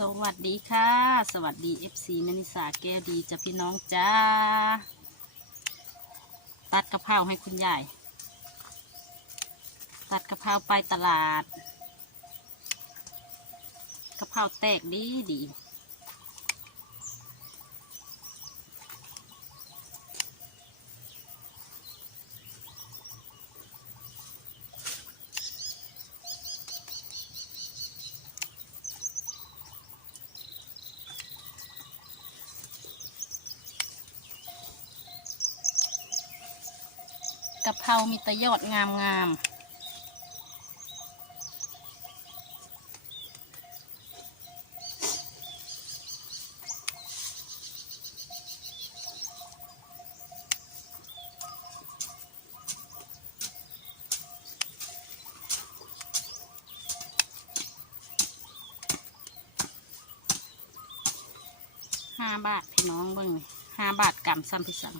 สวัสดีค่ะ สวัสดี FC มนิสาแก้วดีจ้ะพี่น้องจ้า ตัดกะเพราให้คุณยาย ตัดกะเพราไปตลาด กะเพราแตกดีดี เพรามีแตะยอดงามงามห้าบาทพี่น้องเบิ้งนี่ห้าบาทกำซ้ำพี่สัง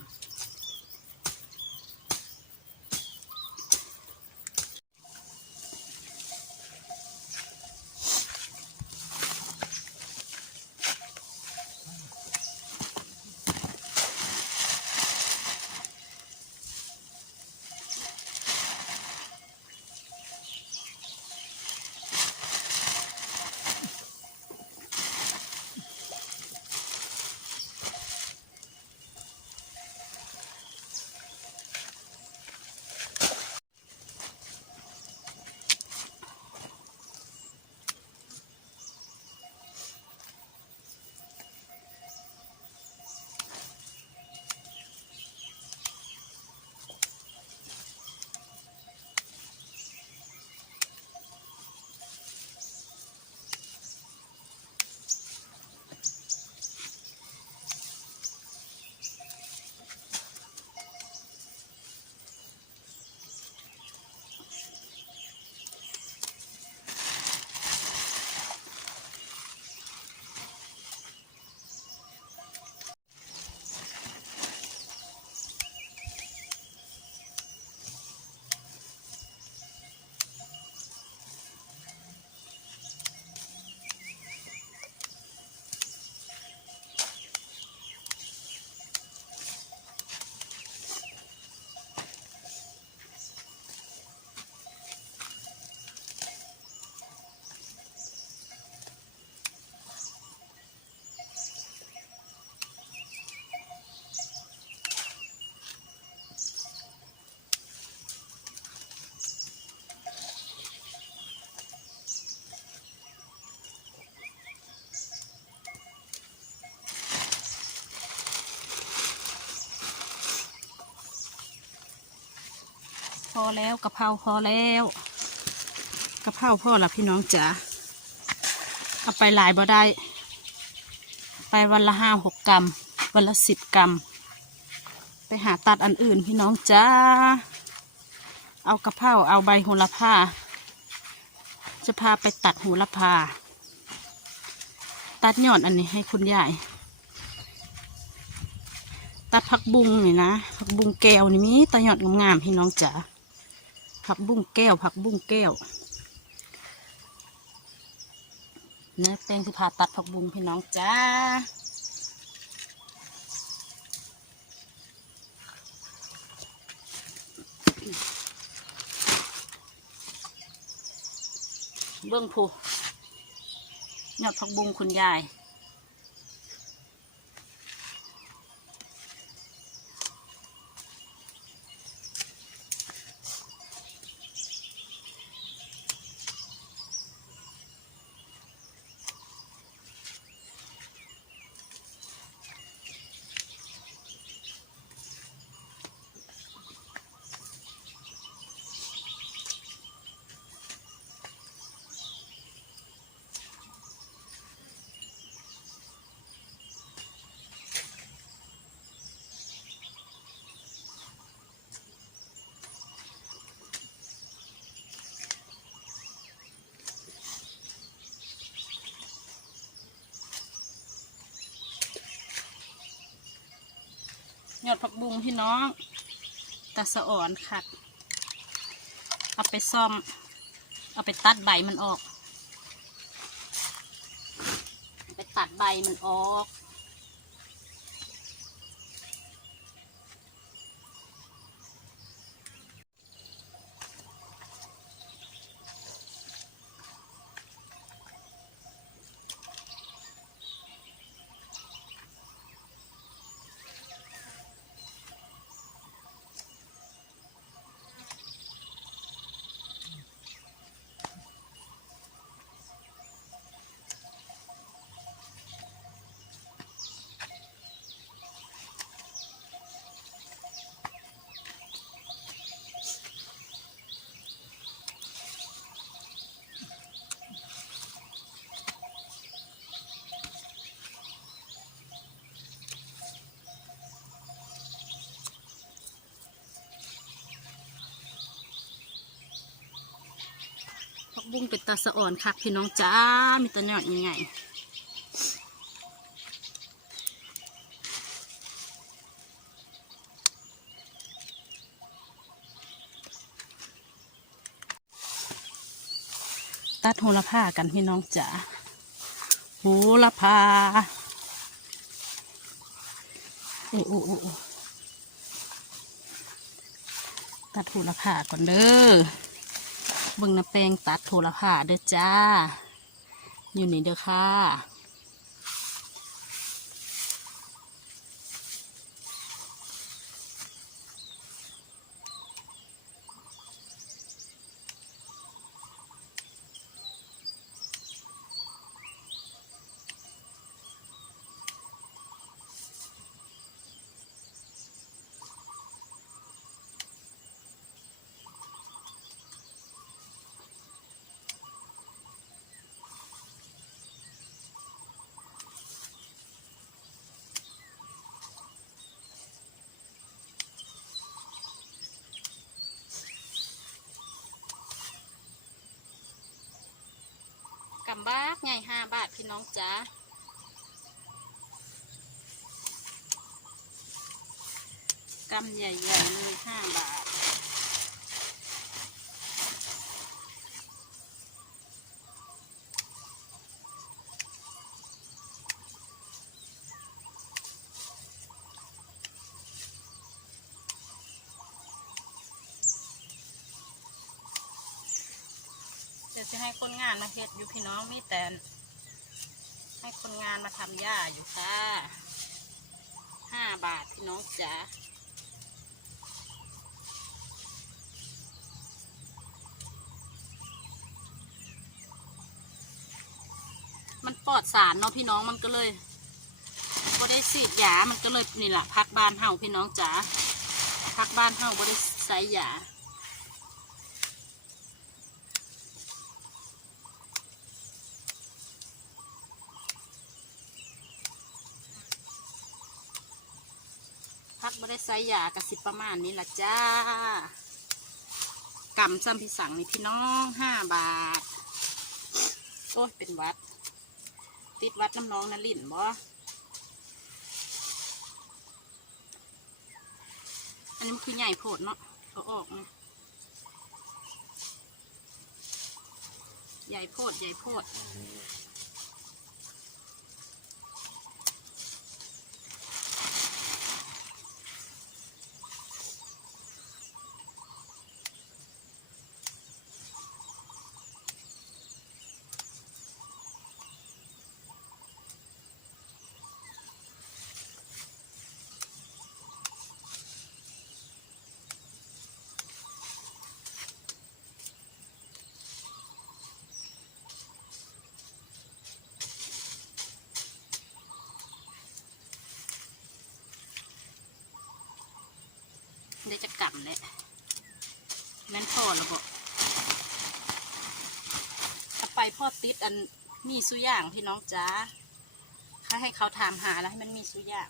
พอแล้วกะเพราพอแล้วกะเพราพ่อละพี่น้องจ๋าเอาไปหลายบ่ได้ ไปวันละห้าหกกรัม วันละสิบกรัม ไปหาตัดอันอื่นพี่น้องจ้า เอากระเพราเอาใบโหระพา จะพาไปตัดโหระพา ตัดยอดอันนี้ให้คุณยาย ตัดผักบุ้งนี่นะ ผักบุ้งแก้วนี่มีตะยอดงามๆพี่น้องจ๋า ผักบุ้งแก้ว ผักบุ้งแก้วเนื้อแป้งที่พาตัดผักบุ้งพี่น้องจ้าเบื้องผูยอดผักบุ้งคุณยาย ยอดผักบุ้งพี่น้องตะสะอ่อนค่ะเอาไปซ่อม เอาไปตัดใบมันออก ไปตัดใบมันออก บุ้งเป็นตาสะอ่อนคักพี่น้องจ้า มีตะหน่อยยังไงตัดโหระพากันพี่น้องจ๋าโหระพาโอ้โอโอ้โอ้ตัดโหระพาก่อนเด้อ เบิ่งน้ำแปลงตัดโทรผ้าเด้อจ้า อยู่นี่เด้อค่ะำบากไงห้าบาทพี่น้องจ้ากำใหญ่ๆมีห้าบาท เดี๋ยวจะให้คนงานมา เฮ็ดอยู่พี่น้องมีแต่ให้คนงานมาทำหญ้าอยู่ค่ะห้าบาทพี่น้องจ๋ามันปลอดสารเนาะพี่น้องมันก็เลยบ่ได้สีดยา มันก็เลยนี่แหละพักบ้านเฮาพี่น้องจ๋าพักบ้านเฮาบ่ได้ใส่ยา พักบได้ไซยากระสิบประมาณนี้ละจ้ากำซ้ำพี่สั่งนี่พี่น้องห้าบาท โอ้ยเป็นวัด ติดวัดน้ำน้องนะลิ่นบ่อันนี้มันคือใหญ่โพดเนาะเอาออกนะใหญ่โพดใหญ่โพด เดี๋ยวจะกลับแล้วแม่นพ่อแล้วบอกเอาไปพ่อติดอันมีสุย่างพี่น้องจ้าถ้าให้เขาถามหาแล้วให้มันมีสุย่าง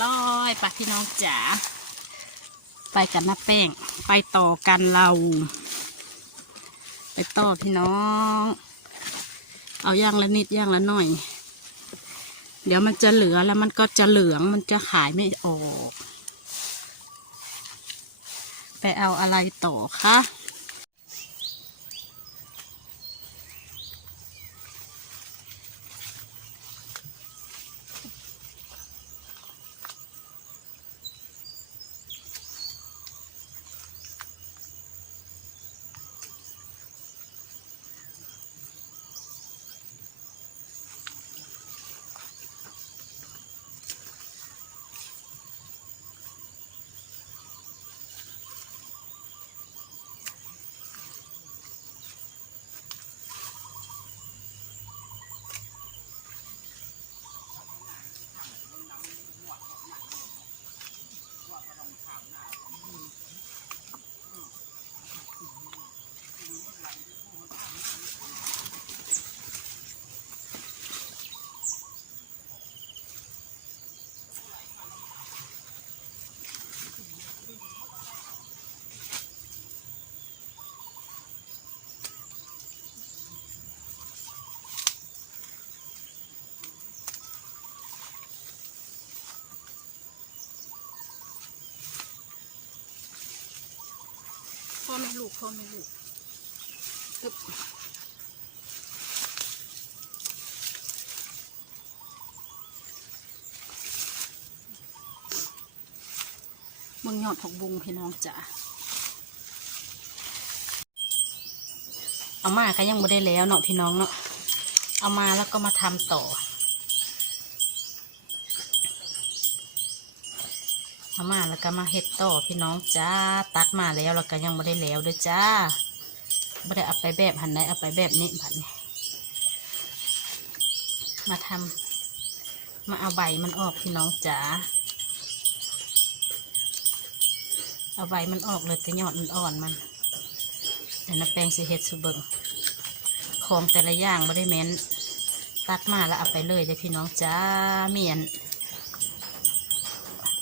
ร้อยปะพี่น้องจ๋าไปกันนะแป้ง ไปต่อกันเรา ไปต่อพี่น้อง เอาย่างละนิดย่างละหน่อย เดี๋ยวมันจะเหลือแล้วมันก็จะเหลืองมันจะขายไม่ออก ไปเอาอะไรต่อคะ ลูกพ่อแม่ลูกบมึงยอดผักบุงพี่น้องจ๋าเอามาก็ยังไม่ได้แล้วเนาะพี่น้องเนาะเอามาแล้วก็มาทำต่อเอามาแล้วก็มาเฮ็ดต่อพี่น้องจ้าตัดมาแล้วแล้วก็ยังไม่ได้แล้วเด้อจ้าไม่ได้เอาไปแบบหันไหนเอาไปแบบนี้ผันนี้มาทำมาเอาใบมันออกพี่น้องจ๋าเอาใบมันออกเลยแต่ยอดมันอ่อนมันแต่น้ำแป้งสิเฮ็ดสุเบิงของแต่ละอย่างไม่ได้แม้นตัดมาแล้วเอาไปเลยเลยพี่น้องจ้าเมียน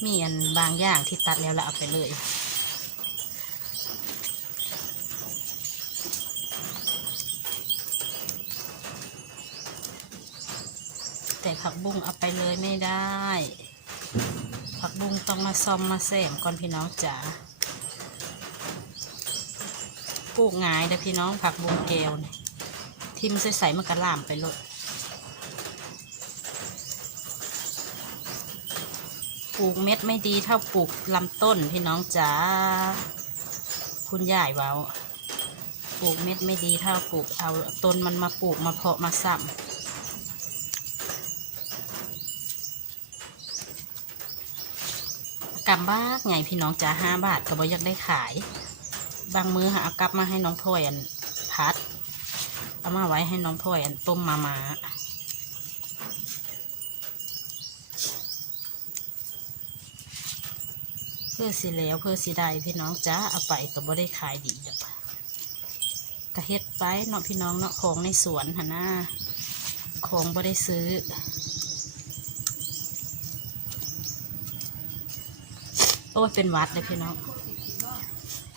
มียนบางอย่างที่ตัดแล้วล้วเอาไปเลย แต่ผักบุ้งเอาไปเลยไม่ได้ ผักบุ้งต้องมาซ่อมมาแซมก่อนพี่น้องจ๋าปลูกง่ายเด้อพี่น้องผักบุ้งแก้วนี่ยที่มันใสๆมันกระล่ามไปเลย ลูกเม็ดไม่ดีเท่าปลูกลำต้นพี่น้องจ๋าคุณยายเว้าปลูกเม็ดไม่ดีเท่าปลูกเอาต้นมันมาปลูกมาเพาะมาซ้ำกำบ้าไงพี่น้องจ้าห้าบาทก็บ่อยากได้ขาย บางมือหาเอากลับมาให้น้องพลอยอันพัด เอามาไว้ให้น้องพลอยอันต้มมามาเพื่อสิแล้วเพื่อสิได้พี่น้องจ้าเอาไปก็บ่ได้ขายดีดอกกระเฮ็ดไปเนาะพี่น้องเนาะของในสวนหนนะของบ่ได้ซื้อโอ้เป็นวัดเลยพี่น้อง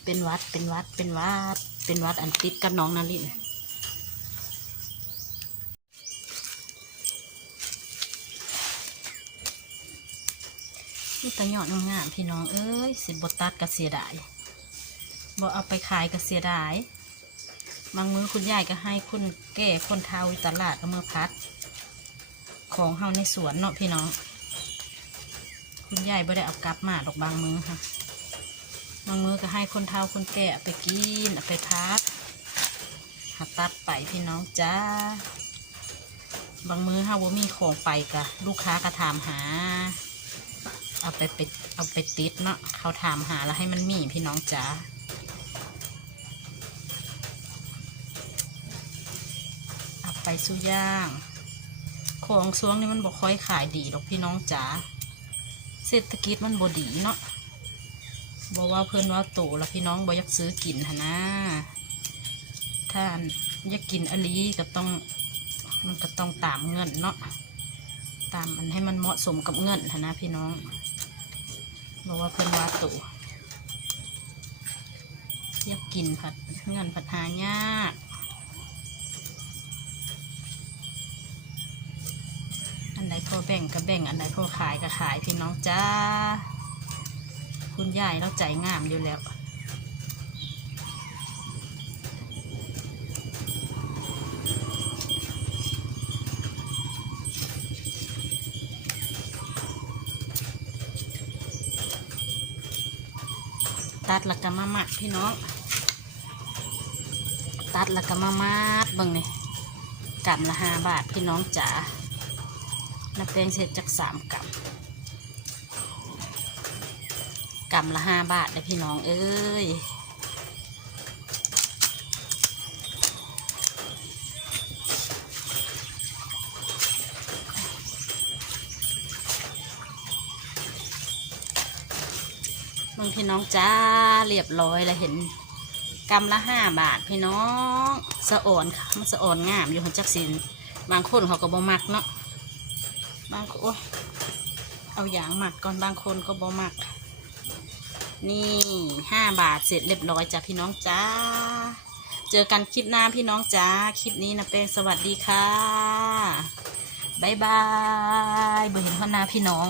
เป็นวัดเป็นวัดเป็นวัด เป็นวัดอันติดกับน้องนาริน นี่ตะยอดงามพี่น้องเอ้ยสิบบตัดก็เสียดายบ่เอาไปขายก็เสียดายบางมื้อคุณยายก็ให้คุณแก่คนเทาตลาดก็มาพัด ของเฮาในสวนเนาะพี่น้อง คุณยายไม่ได้เอากลับมาดอกบางมือค่ะ บางมือก็ให้คนเฒ่าคนแก่ไปกินเอาไปพักหาตัดไปพี่น้องจ้าบางมือเฮาว่ามีของไปกะลูกค้าก็ถามหา เอาไปไปเอาไปติดเนาะเขาถามหาแล้วให้มันมีพี่น้องจ้าเอาไปสู้ย่าง ของซวงนี่มันบอกค่อยขายดีดอกพี่น้องจ๋าเศรษฐกิจมันบดีเนาะบอกว่าเพื่อนว่าโตแล้วพี่น้องบออยากซื้อกินหนนะถ้าอยากกินอลีก็ต้องมันก็ต้องตามเงินเนาะ ตามมันให้มันเหมาะสมกับเงินหั้นนะพี่น้องบอกว่าเพิ่นว่าตัวอยากกินผัดเงินผัดหายากอันไหนพอแบ่งก็แบ่งอันไหนพอขายก็ขายพี่น้องจ้า คุณยายเราใจงามอยู่แล้ว ตัดแล้วก็มามัดพี่น้อง ตัดแล้วก็มามัดบังนี่กำละห้าบาทพี่น้องจ๋าน้ำแป้งเสร็จจากสามกำกำละห้าบาทเลยพี่น้องเอ้ย พี่น้องจ้าเรียบร้อยแล้วเห็นกำละห้าบาทพี่น้องสะอ่อนค่ะมันสะอ่อนงามอยู่หันจักสินบางคนเขาก็บ่มักเนาะบางคนเอาอย่างหมักก่อนบางคนก็บ่มัก นี่ห้าบาทเสร็จเรียบร้อยจ้ะพี่น้องจ้าเจอกันคลิปหน้าพี่น้องจ้าคลิปนี้นะเป็นสวัสดีค่ะบายบายเบื่อเห็นข้างหน้าพี่น้อง